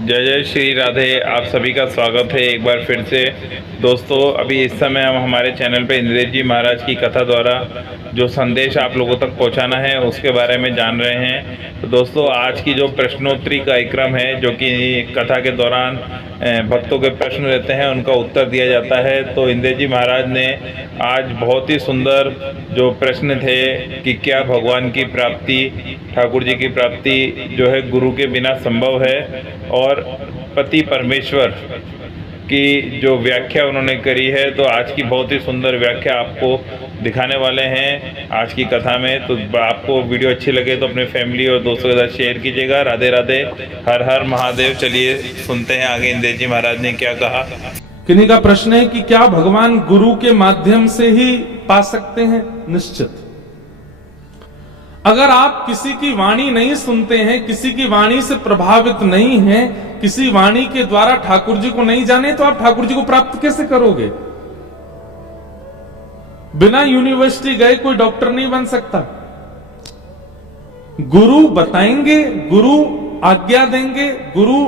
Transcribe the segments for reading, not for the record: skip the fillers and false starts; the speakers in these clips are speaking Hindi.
जय जय श्री राधे। आप सभी का स्वागत है एक बार फिर से। दोस्तों, अभी इस समय हम हमारे चैनल पे इंद्रेश जी महाराज की कथा द्वारा जो संदेश आप लोगों तक पहुंचाना है उसके बारे में जान रहे हैं। तो दोस्तों, आज की जो प्रश्नोत्तरी कार्यक्रम है, जो कि कथा के दौरान भक्तों के प्रश्न रहते हैं उनका उत्तर दिया जाता है। तो इंद्रेश जी महाराज ने आज बहुत ही सुंदर जो प्रश्न थे कि क्या भगवान की प्राप्ति, ठाकुर जी की प्राप्ति जो है गुरु के बिना संभव है, और पति परमेश्वर की जो व्याख्या उन्होंने करी है। तो आज की बहुत ही सुंदर व्याख्या आपको दिखाने वाले हैं आज की कथा में। तो आपको वीडियो अच्छी लगे तो अपने फैमिली और दोस्तों के साथ शेयर कीजिएगा। राधे राधे, हर हर महादेव। चलिए सुनते हैं आगे इंद्रेश जी महाराज ने क्या कहा। किन्हीं का प्रश्न है कि क्या भगवान गुरु के माध्यम से ही पा सकते हैं? निश्चित। अगर आप किसी की वाणी नहीं सुनते हैं, किसी की वाणी से प्रभावित नहीं हैं, किसी वाणी के द्वारा ठाकुर जी को नहीं जाने, तो आप ठाकुर जी को प्राप्त कैसे करोगे? बिना यूनिवर्सिटी गए कोई डॉक्टर नहीं बन सकता। गुरु बताएंगे, गुरु आज्ञा देंगे, गुरु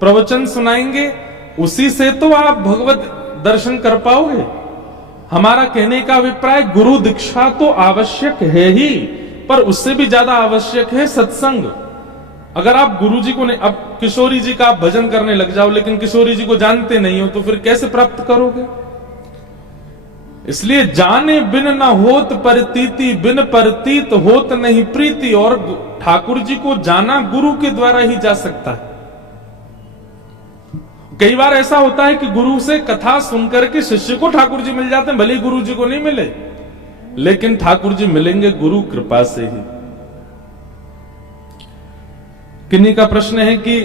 प्रवचन सुनाएंगे, उसी से तो आप भगवत दर्शन कर पाओगे। हमारा कहने का अभिप्राय, गुरु दीक्षा तो आवश्यक है ही, पर उससे भी ज्यादा आवश्यक है सत्संग। अगर आप गुरु जी को नहीं, अब किशोरी जी का आप भजन करने लग जाओ लेकिन किशोरी जी को जानते नहीं हो, तो फिर कैसे प्राप्त करोगे? इसलिए जाने बिन न होत परतीति, बिन परतीत होत नहीं प्रीति। और ठाकुर जी को जाना गुरु के द्वारा ही जा सकता है। कई बार ऐसा होता है कि गुरु से कथा सुनकर के शिष्य को ठाकुर जी मिल जाते हैं, भले ही गुरु जी को नहीं मिले, लेकिन ठाकुर जी मिलेंगे गुरु कृपा से ही। किन्हीं का प्रश्न है कि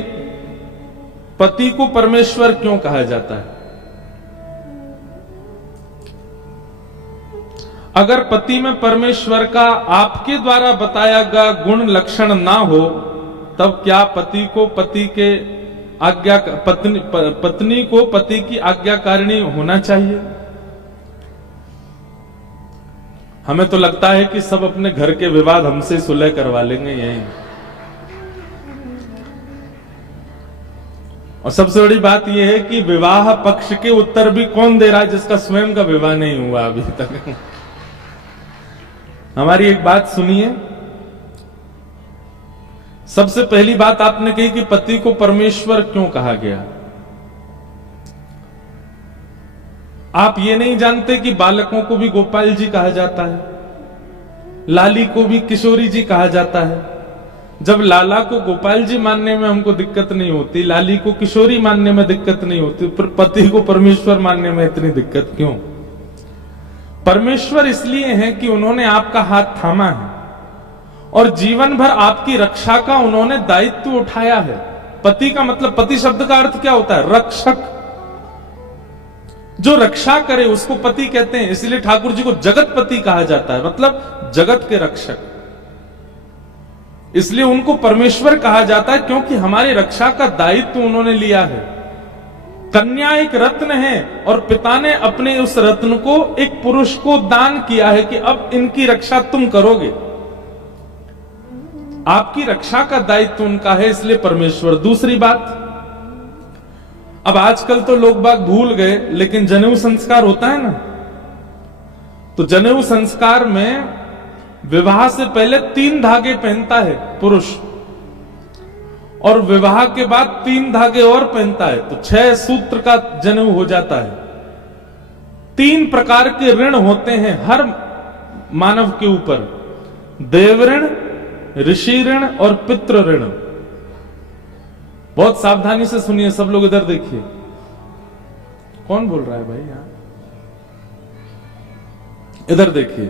पति को परमेश्वर क्यों कहा जाता है? अगर पति में परमेश्वर का आपके द्वारा बताया गया गुण लक्षण ना हो, तब क्या पति को पति के आज्ञा, पत्नी को पति की आज्ञाकारिणी होना चाहिए? हमें तो लगता है कि सब अपने घर के विवाद हमसे सुलह करवा लेंगे यही। और सबसे बड़ी बात यह है कि विवाह पक्ष के उत्तर भी कौन दे रहा है जिसका स्वयं का विवाह नहीं हुआ अभी तक। हमारी एक बात सुनिए। सबसे पहली बात आपने कही कि पति को परमेश्वर क्यों कहा गया। आप ये नहीं जानते कि बालकों को भी गोपाल जी कहा जाता है, लाली को भी किशोरी जी कहा जाता है। जब लाला को गोपाल जी मानने में हमको दिक्कत नहीं होती, लाली को किशोरी मानने में दिक्कत नहीं होती, पर पति को परमेश्वर मानने में इतनी दिक्कत क्यों? परमेश्वर इसलिए है कि उन्होंने आपका हाथ थामा है और जीवन भर आपकी रक्षा का उन्होंने दायित्व उठाया है। पति का मतलब, पति शब्द का अर्थ क्या होता है? रक्षक। जो रक्षा करे उसको पति कहते हैं। इसलिए ठाकुर जी को जगत पति कहा जाता है, मतलब जगत के रक्षक। इसलिए उनको परमेश्वर कहा जाता है क्योंकि हमारी रक्षा का दायित्व उन्होंने लिया है। कन्या एक रत्न है और पिता ने अपने उस रत्न को एक पुरुष को दान किया है कि अब इनकी रक्षा तुम करोगे। आपकी रक्षा का दायित्व उनका है, इसलिए परमेश्वर। दूसरी बात, अब आजकल तो लोग बाग भूल गए, लेकिन जनेऊ संस्कार होता है ना, तो जनेऊ संस्कार में विवाह से पहले 3 धागे पहनता है पुरुष, और विवाह के बाद 3 धागे और पहनता है, तो 6 सूत्र का जनेऊ हो जाता है। 3 प्रकार के ऋण होते हैं हर मानव के ऊपर: देव ऋण, ऋषि ऋण और पितृ ऋण। बहुत सावधानी से सुनिए सब लोग, इधर देखिए। कौन बोल रहा है भाई यहां? इधर देखिए।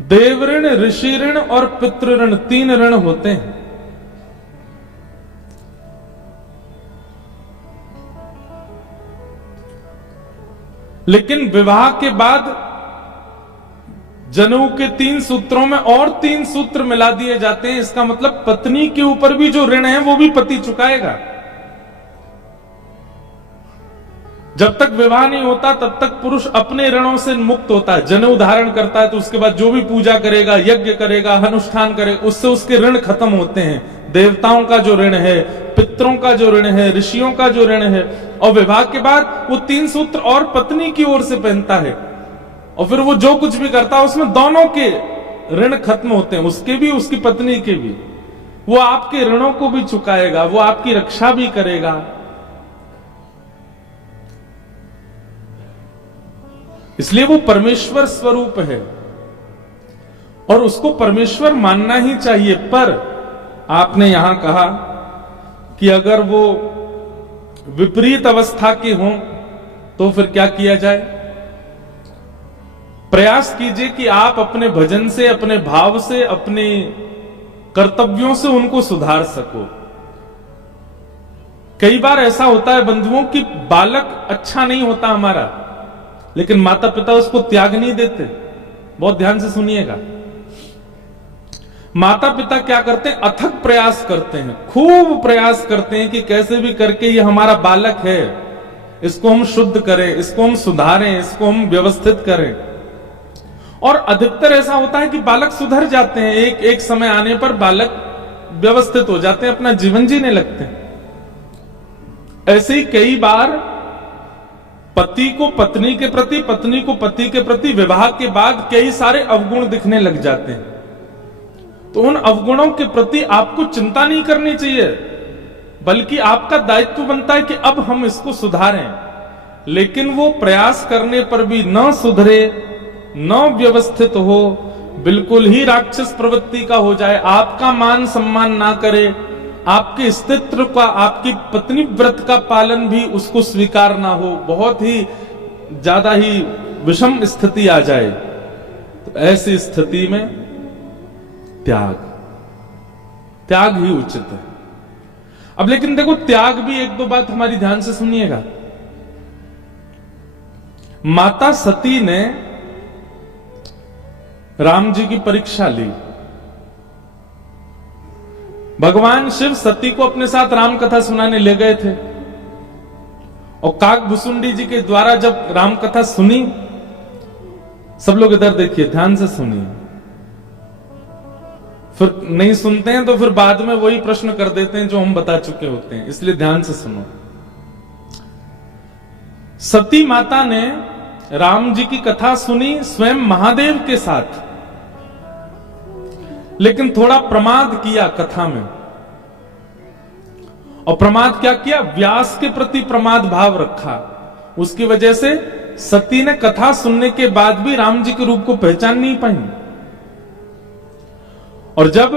देव ऋण, ऋषि ऋण और पितृ ऋण, 3 ऋण होते हैं। लेकिन विवाह के बाद जनेऊ के 3 सूत्रों में और 3 सूत्र मिला दिए जाते हैं। इसका मतलब पत्नी के ऊपर भी जो ऋण है वो भी पति चुकाएगा। जब तक विवाह नहीं होता तब तक पुरुष अपने ऋणों से मुक्त होता है। जनेऊ धारण करता है तो उसके बाद जो भी पूजा करेगा, यज्ञ करेगा, अनुष्ठान करेगा, उससे उसके ऋण खत्म होते हैं। देवताओं का जो ऋण है, पितरों का जो ऋण है, ऋषियों का जो ऋण है, और विवाह के बाद वो 3 सूत्र और पत्नी की ओर से पहनता है, और फिर वो जो कुछ भी करता है उसमें दोनों के ऋण खत्म होते हैं, उसके भी उसकी पत्नी के भी। वो आपके ऋणों को भी चुकाएगा, वो आपकी रक्षा भी करेगा। इसलिए वो परमेश्वर स्वरूप है और उसको परमेश्वर मानना ही चाहिए। पर आपने यहां कहा कि अगर वो विपरीत अवस्था के हों तो फिर क्या किया जाए? प्रयास कीजिए कि आप अपने भजन से, अपने भाव से, अपने कर्तव्यों से उनको सुधार सको। कई बार ऐसा होता है बंधुओं कि बालक अच्छा नहीं होता हमारा, लेकिन माता पिता उसको त्याग नहीं देते। बहुत ध्यान से सुनिएगा। माता पिता क्या करते हैं? अथक प्रयास करते हैं, खूब प्रयास करते हैं कि कैसे भी करके ये हमारा बालक है, इसको हम शुद्ध करें, इसको हम सुधारें, इसको हम व्यवस्थित करें। और अधिकतर ऐसा होता है कि बालक सुधर जाते हैं, एक समय आने पर बालक व्यवस्थित हो जाते हैं, अपना जीवन जीने लगते हैं। ऐसे ही कई बार पति को पत्नी के प्रति, पत्नी को पति के प्रति विवाह के बाद कई सारे अवगुण दिखने लग जाते हैं। तो उन अवगुणों के प्रति आपको चिंता नहीं करनी चाहिए, बल्कि आपका दायित्व बनता है कि अब हम इसको सुधारें। लेकिन वो प्रयास करने पर भी न सुधरे, न व्यवस्थित हो, बिल्कुल ही राक्षस प्रवृत्ति का हो जाए, आपका मान सम्मान ना करे, आपके अस्तित्व का, आपकी पत्नी व्रत का पालन भी उसको स्वीकार ना हो, बहुत ही ज्यादा ही विषम स्थिति आ जाए, तो ऐसी स्थिति में त्याग ही उचित है। अब लेकिन देखो, त्याग भी एक दो बात हमारी ध्यान से सुनिएगा। माता सती ने राम जी की परीक्षा ली। भगवान शिव सती को अपने साथ राम कथा सुनाने ले गए थे, और काकभुसुंडी जी के द्वारा जब राम कथा सुनी, सब लोग इधर देखिए, ध्यान से सुनिए, फिर नहीं सुनते हैं तो फिर बाद में वही प्रश्न कर देते हैं जो हम बता चुके होते हैं, इसलिए ध्यान से सुनो। सती माता ने राम जी की कथा सुनी स्वयं महादेव के साथ, लेकिन थोड़ा प्रमाद किया कथा में। और प्रमाद क्या किया? व्यास के प्रति प्रमाद भाव रखा। उसकी वजह से सती ने कथा सुनने के बाद भी राम जी के रूप को पहचान नहीं पाई। और जब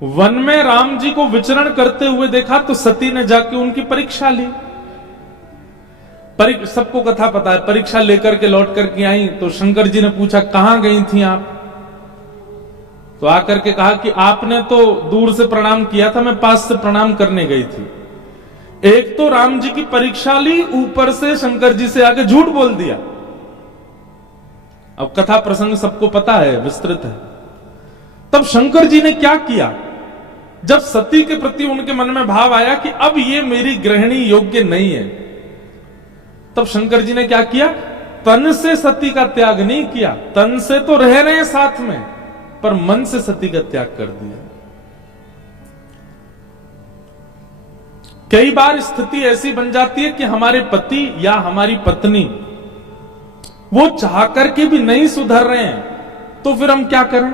वन में राम जी को विचरण करते हुए देखा तो सती ने जाके उनकी परीक्षा ली। सबको कथा पता है, परीक्षा लेकर के लौट करके आई तो शंकर जी ने पूछा, कहां गई थी आप? तो आकर के कहा कि आपने तो दूर से प्रणाम किया था, मैं पास से प्रणाम करने गई थी। एक तो राम जी की परीक्षा ली, ऊपर से शंकर जी से आके झूठ बोल दिया। अब कथा प्रसंग सबको पता है, विस्तृत है। तब शंकर जी ने क्या किया? जब सती के प्रति उनके मन में भाव आया कि अब ये मेरी गृहिणी योग्य नहीं है, तब शंकर जी ने क्या किया? तन से सती का त्याग नहीं किया, तन से तो रह रहे हैं साथ में, पर मन से सती का त्याग कर दिया। कई बार स्थिति ऐसी बन जाती है कि हमारे पति या हमारी पत्नी वो चाह करके भी नहीं सुधर रहे हैं, तो फिर हम क्या करें?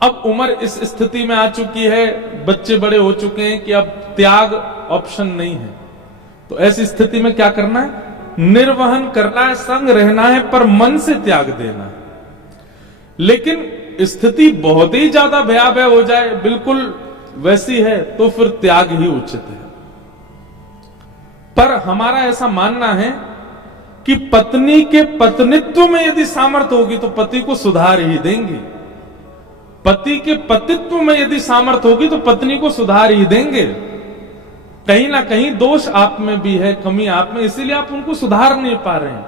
अब उम्र इस स्थिति में आ चुकी है, बच्चे बड़े हो चुके हैं कि अब त्याग ऑप्शन नहीं है। तो ऐसी स्थिति में क्या करना है? निर्वहन करना है, संग रहना है, पर मन से त्याग देना है। लेकिन स्थिति बहुत ही ज्यादा भयावह हो जाए, बिल्कुल वैसी है, तो फिर त्याग ही उचित है। पर हमारा ऐसा मानना है कि पत्नी के पत्नित्व में यदि सामर्थ्य होगी तो पति को सुधार ही देंगे, पति के पतित्व में यदि सामर्थ्य होगी तो पत्नी को सुधार ही देंगे। कहीं ना कहीं दोष आप में भी है, कमी आप में, इसीलिए आप उनको सुधार नहीं पा रहे हैं,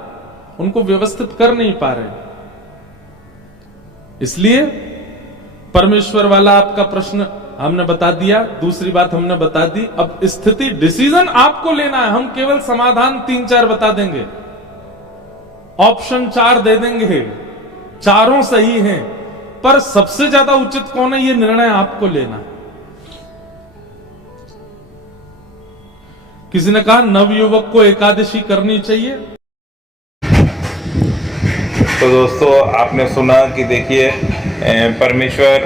उनको व्यवस्थित कर नहीं पा रहे हैं। इसलिए परमेश्वर वाला आपका प्रश्न हमने बता दिया, दूसरी बात हमने बता दी। अब स्थिति, डिसीजन आपको लेना है। हम केवल समाधान 3-4 बता देंगे, ऑप्शन 4 दे देंगे, चारों सही हैं, पर सबसे ज्यादा उचित कौन है, ये निर्णय आपको लेना है। किसी ने कहा नवयुवक को एकादशी करनी चाहिए। तो दोस्तों आपने सुना कि देखिए परमेश्वर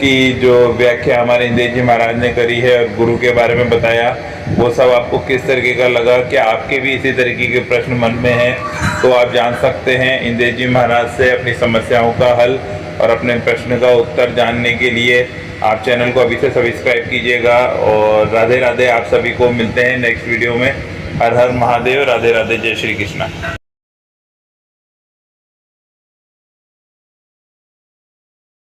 की जो व्याख्या हमारे इंद्रेश जी महाराज ने करी है और गुरु के बारे में बताया, वो सब आपको किस तरीके का लगा, क्या आपके भी इसी तरीके के प्रश्न मन में हैं, तो आप जान सकते हैं इंद्रेश जी महाराज से अपनी समस्याओं का हल और अपने प्रश्न का उत्तर जानने के लिए आप चैनल को अभी से सब्सक्राइब कीजिएगा। और राधे राधे, आप सभी को मिलते हैं नेक्स्ट वीडियो में। हर हर महादेव, राधे राधे, जय श्री कृष्णा।